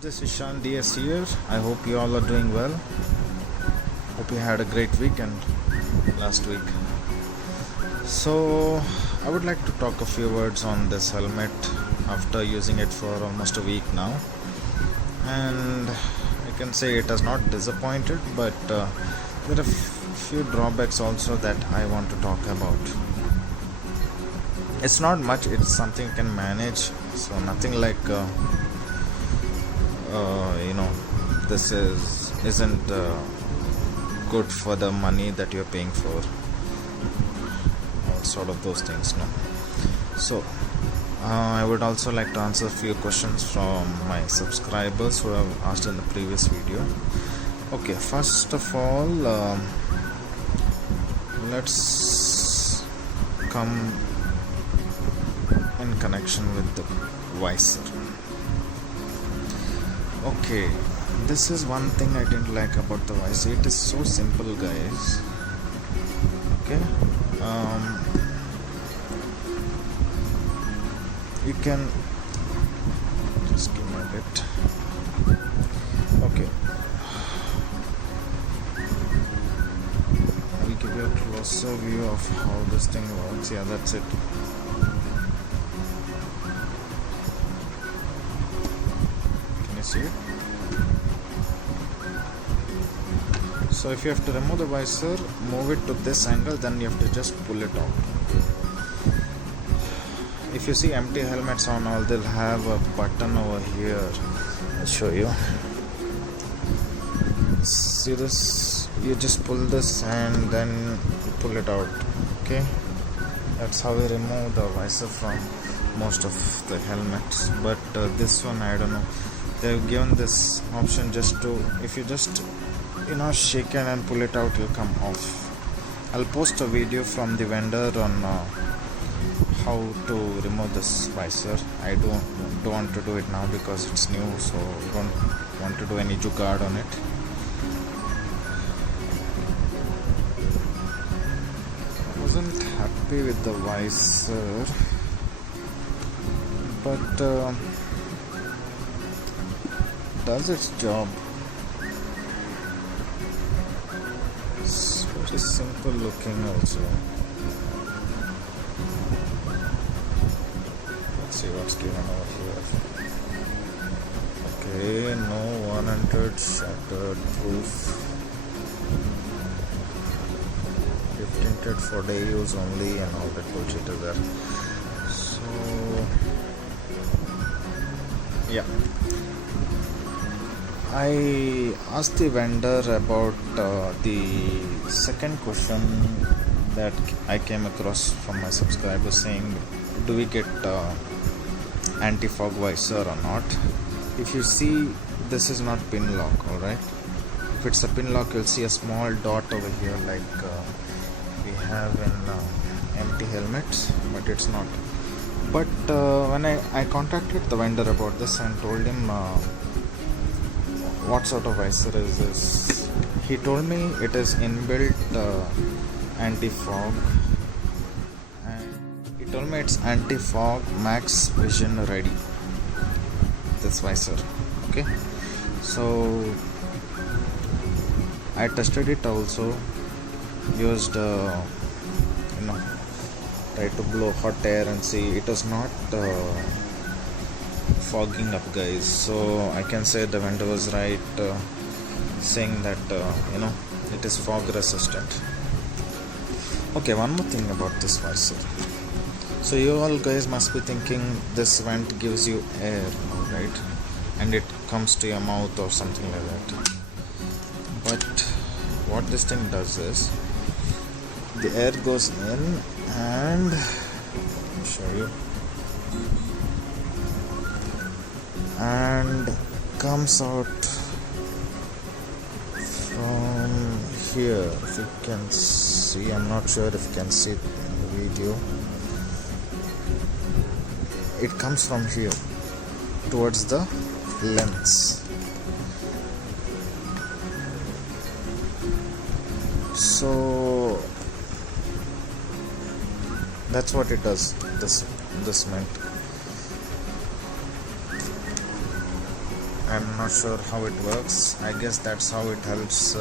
This is Shan DS here. I hope you all are doing well. Hope you had a great weekend last week. So, I would like to talk a few words on this helmet after using it for almost a week now. And I can say it has not disappointed, but there are a few drawbacks also that I want to talk about. It's not much, it's something you can manage, so nothing like this isn't good for the money that you're paying for, sort of those things, no. So I would also like to answer a few questions from my subscribers who have asked in the previous video. Okay, first of all, let's come in connection with the visor. Okay, this is one thing I didn't like about the visor. It is so simple, guys. Okay, you can just give me a bit. Okay, I'll give you a closer view of how this thing works. Yeah, that's it. See it? So if you have to remove the visor, move it to this angle, then you have to just pull it out. If you see empty helmets on all, they'll have a button over here. I'll show you. See this? You just pull this and then pull it out. Okay, that's how we remove the visor from most of the helmets. But this one, I don't know, they've given this option just to, if you just shake it and pull it out, it'll come off. I'll post a video from the vendor on how to remove this visor. I don't want to do it now because it's new, so I don't want to do any jugaad on it. I wasn't happy with the visor, but does its job. It's very simple looking also. Let's see what's given over here. Okay, no 100 shattered proof. If tinted for day use only and all that bullshit is there. So yeah, I asked the vendor about the second question that I came across from my subscriber saying, do we get anti-fog visor or not? If you see, this is not pin lock, alright. If it's a pin lock, you'll see a small dot over here like we have in empty helmets, but it's not. But when I contacted the vendor about this and told him what sort of visor is this, he told me it is inbuilt anti-fog, and he told me it's anti-fog max vision ready, this visor. Okay, so I tested it also, used tried to blow hot air and see, it is not fogging up, guys. So I can say the vendor was right saying that it is fog resistant. Okay, one more thing about this visor. So you all guys must be thinking this vent gives you air, right, and it comes to your mouth or something like that. But what this thing does is, the air goes in and I'll show you, and comes out from here. If you can see, I'm not sure if you can see it in the video, it comes from here towards the lens. So that's what it does, this vent. I'm not sure how it works. I guess that's how it helps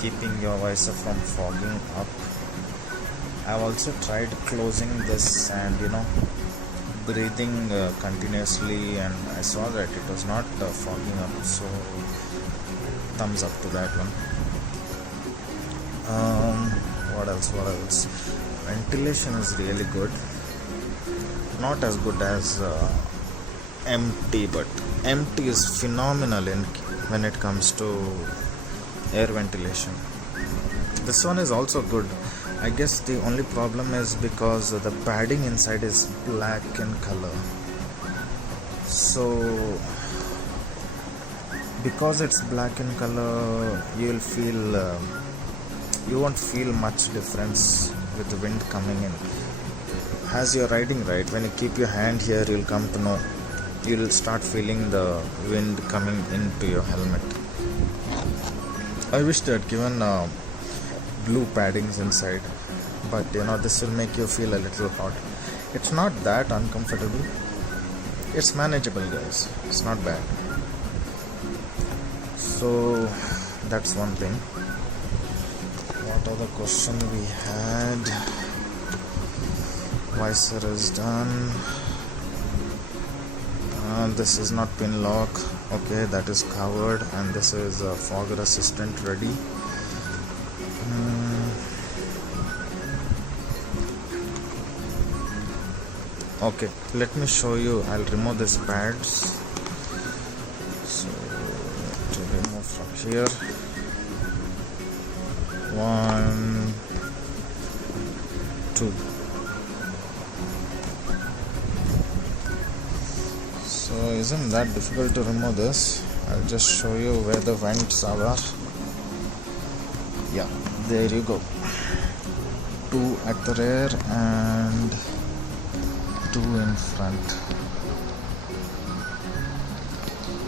keeping your visor from fogging up. I've also tried closing this and breathing continuously, and I saw that it was not fogging up, so thumbs up to that one. What else? Ventilation is really good. Not as good as MT, but MT is phenomenal when it comes to air ventilation. This one is also good. I guess the only problem is because the padding inside is black in color. So because it's black in color, you won't feel much difference with the wind coming in. As you're riding, right, when you keep your hand here, you'll start feeling the wind coming into your helmet. I wish they had given blue paddings inside, but this will make you feel a little hot. It's not that uncomfortable. It's manageable, guys. It's not bad. So that's one thing. What other question we had? Visor is done. This is not pin lock. Okay, that is covered, and this is a fogger assistant ready. Okay, let me show you. I'll remove these pads. So to remove from here, 1, 2. So isn't that difficult to remove this? I'll just show you where the vents are. Yeah, there you go. 2 at the rear and 2 in front.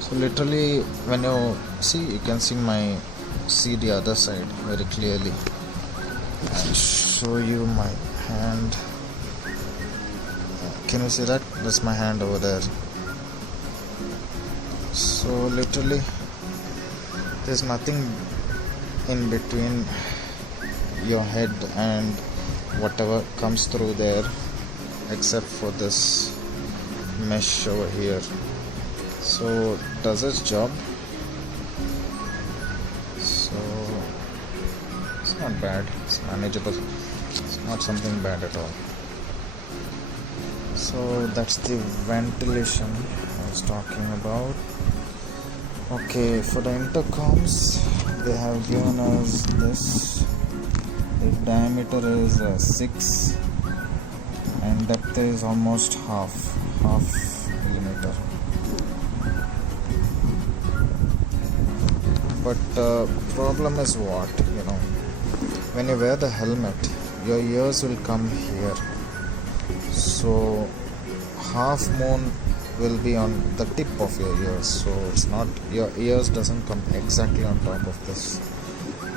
So literally, when you see, you can see the other side very clearly. I'll show you my hand. Can you see that? That's my hand over there. So literally, there's nothing in between your head and whatever comes through there, except for this mesh over here. So it does its job. So it's not bad, it's manageable, it's not something bad at all. So that's the ventilation I was talking about. Okay, for the intercoms, they have given us this. The diameter is 6 and depth is almost half millimeter. But problem is what, when you wear the helmet, your ears will come here. So half moon will be on the tip of your ears, so it's not, your ears doesn't come exactly on top of this.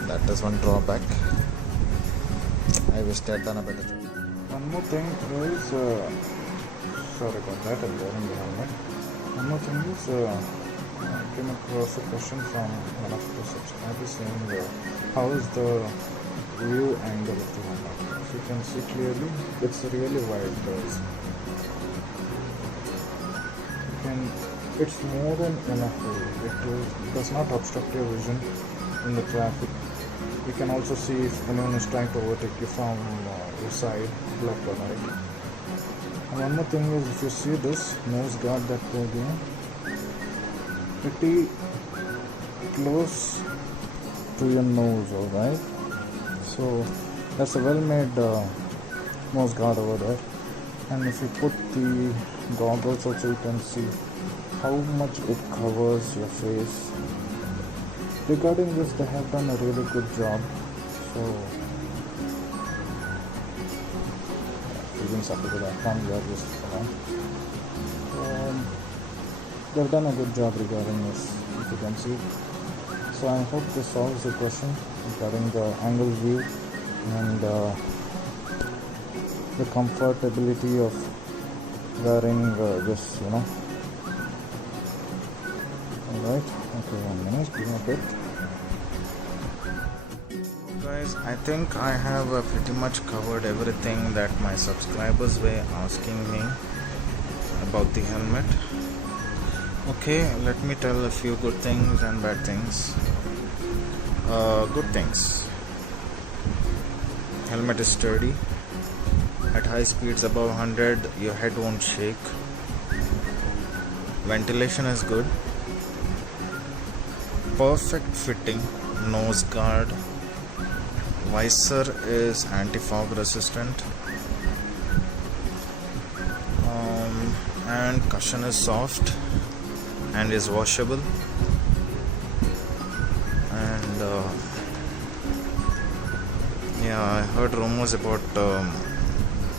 That is one drawback. I wish they had done a better job. One more thing is, sorry about that, I'm wearing the helmet. One more thing is, I came across a question from one of the subscribers saying, how is the view angle of the helmet? As you can see clearly, it's really wide, guys. It's more than enough. It does not obstruct your vision in the traffic. You can also see if anyone is trying to overtake you from your side, left or right. And one more thing is, if you see this nose guard that goes here, pretty close to your nose, alright? So that's a well-made nose guard over there. And if you put the goggles also, you can see how much it covers your face. Regarding this, they have done a really good job. So feelings up to that one, we are just they've done a good job regarding this, if you can see. So I hope this solves the question regarding the angle view and the comfortability of wearing this, right? Okay, 1 minute, give me a bit. Guys, I think I have pretty much covered everything that my subscribers were asking me about the helmet. Okay, let me tell a few good things and bad things. Good things: helmet is sturdy. At high speeds above 100, your head won't shake. Ventilation is good. Perfect fitting. Nose guard. Visor is anti-fog resistant. And cushion is soft and is washable. And I heard rumors about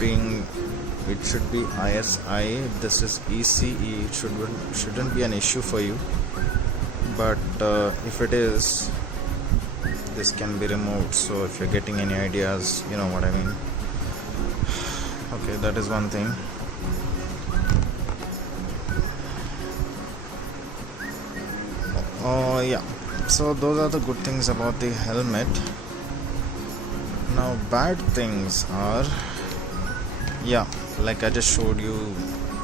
it should be ISI. This is ECE. It shouldn't be an issue for you, but if it is, this can be removed. So if you're getting any ideas, you know what I mean. Okay, that is one thing. So those are the good things about the helmet. Now bad things are, like I just showed you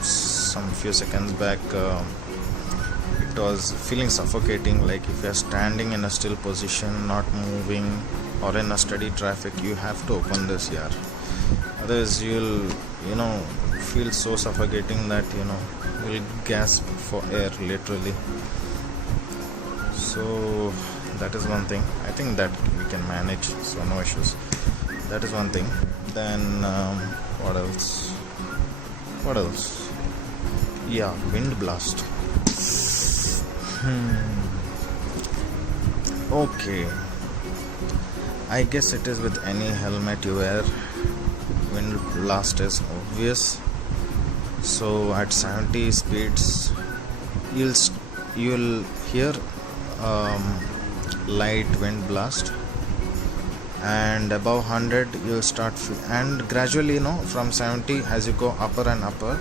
some few seconds back, it was feeling suffocating. Like if you're standing in a still position, not moving, or in a steady traffic, you have to open this here. Otherwise you'll feel so suffocating that you'll gasp for air, literally. So that is one thing. I think that we can manage, so no issues. That is one thing. Then what else? Wind blast. Okay, I guess it is with any helmet you wear. Wind blast is obvious. So at 70 speeds you'll hear light wind blast, and above 100 you'll start and gradually from 70, as you go upper and upper,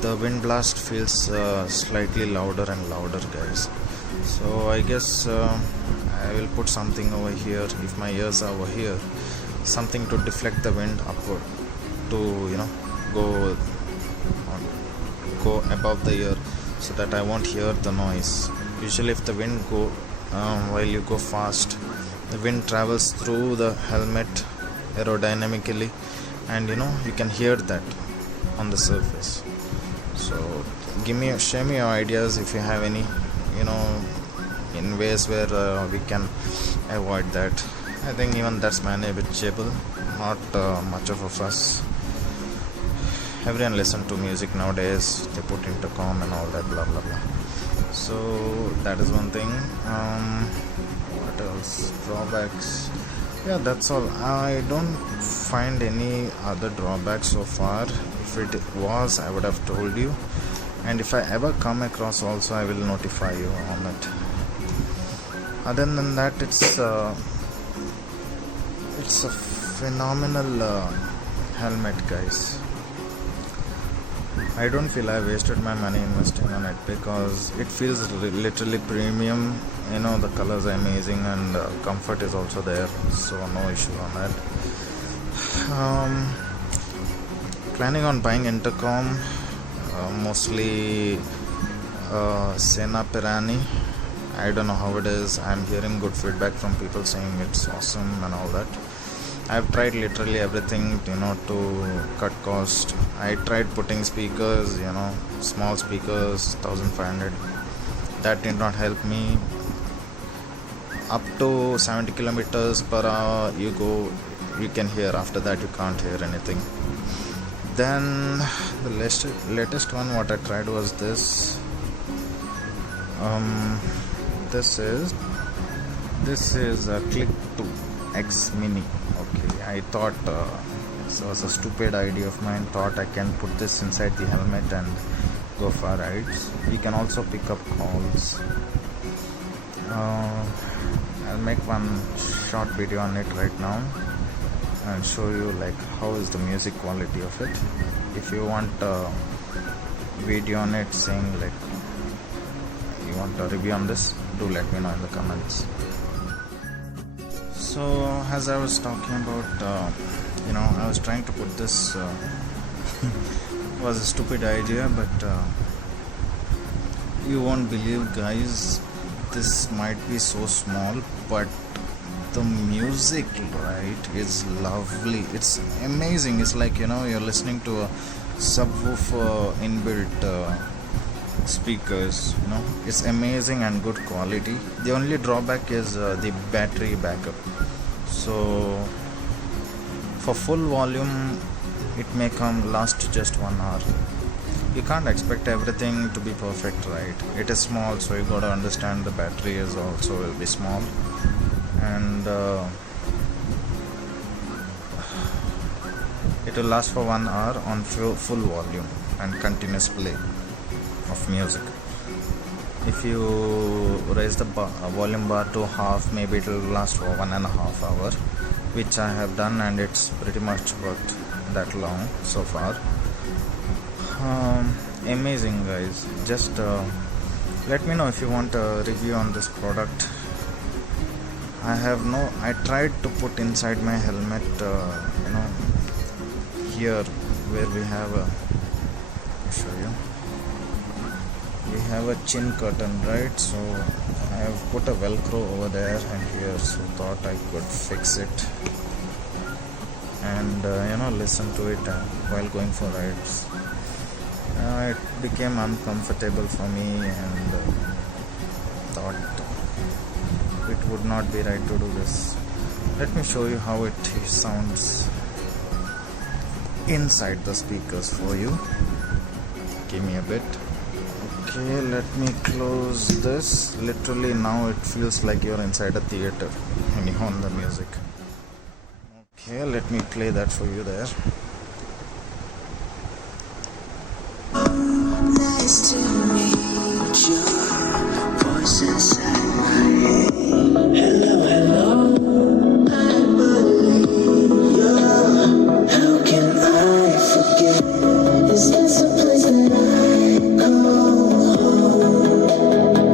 the wind blast feels slightly louder and louder, guys. So I guess I will put something over here, if my ears are over here, something to deflect the wind upward, to go above the ear, so that I won't hear the noise. Usually if the wind go while you go fast, the wind travels through the helmet aerodynamically, and you can hear that on the surface. So share me your ideas if you have any, in ways where we can avoid that. I think even that's manageable, not much of a fuss. Everyone listen to music nowadays, they put intercom and all that blah blah blah. So that is one thing. What else? Drawbacks. That's all. I don't find any other drawbacks so far. If it was, I would have told you, and if I ever come across also, I will notify you on it. Other than that, it's a phenomenal helmet, guys. I don't feel I wasted my money investing on it, because it feels literally premium. The colors are amazing, and comfort is also there, so no issue on that. Planning on buying intercom, mostly Sena Pirani. I don't know how it is. I'm hearing good feedback from people saying it's awesome and all that. I've tried literally everything, to cut cost. I tried putting speakers, small speakers, 1500. That did not help me. Up to 70 kilometers per hour you can hear. After that you can't hear anything. Then the latest one what I tried was this. This is a Click 2 X Mini. Okay, I thought it was a stupid idea of mine. Thought I can put this inside the helmet and go for rides. You can also pick up calls. I'll make one short video on it right now and show you how is the music quality of it. If you want a video on it saying you want a review on this, do let me know in the comments. So as I was talking about, I was trying to put this was a stupid idea, but you won't believe, guys, this might be so small, but the music, right, is lovely. It's amazing. It's like, you're listening to a subwoofer inbuilt speakers. It's amazing and good quality. The only drawback is the battery backup. So for full volume it may last just 1 hour. You can't expect everything to be perfect, right? It is small, so you gotta understand the battery is also will be small, and it will last for 1 hour on full volume and continuous play of music. If you raise the volume bar to half, maybe it will last for 1.5 hours, which I have done, and it's pretty much worked that long so far. Amazing, guys. Just let me know if you want a review on this product. I tried to put inside my helmet, here where we have I'll show you. We have a chin curtain, right? So I have put a velcro over there and here, so thought I could fix it and listen to it while going for rides. It became uncomfortable for me, and thought it would not be right to do this. Let me show you how it sounds inside the speakers for you. Give me a bit. Okay, let me close this. Literally now it feels like you're inside a theater when you own the music. Okay, let me play that for you there. Nice to meet you. Voice inside my head. Hello, hello. I believe you. How can I forget? Is this a place that I call home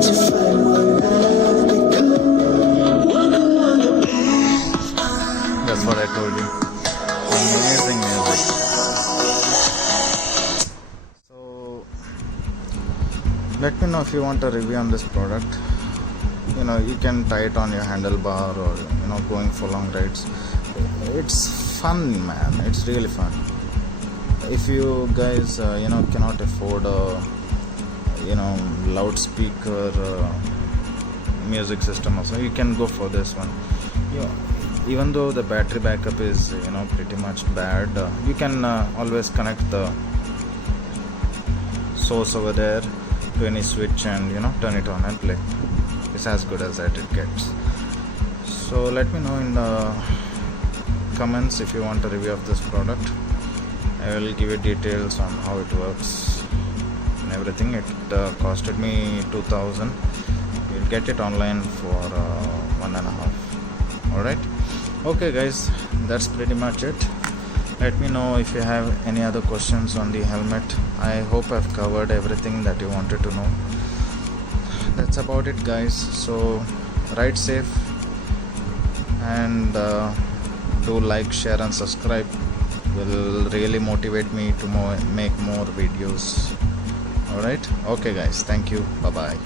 to find what I've become? Welcome on the path. That's what I told you. Amazing music. Let me know if you want a review on this product. You can tie it on your handlebar or going for long rides. It's fun, man. It's really fun. If you guys cannot afford a loudspeaker music system also, you can go for this one. Even though the battery backup is pretty much bad, you can always connect the source over there to any switch and turn it on and play. It's as good as that it gets. So let me know in the comments if you want a review of this product. I will give you details on how it works and everything. It costed me 2,000. You'll get it online for 1.5. Alright, okay guys, that's pretty much it. Let me know if you have any other questions on the helmet. I hope I've covered everything that you wanted to know. That's about it, guys. So ride safe, and do like, share and subscribe. Will really motivate me to make more videos. Alright, okay guys, thank you, bye bye.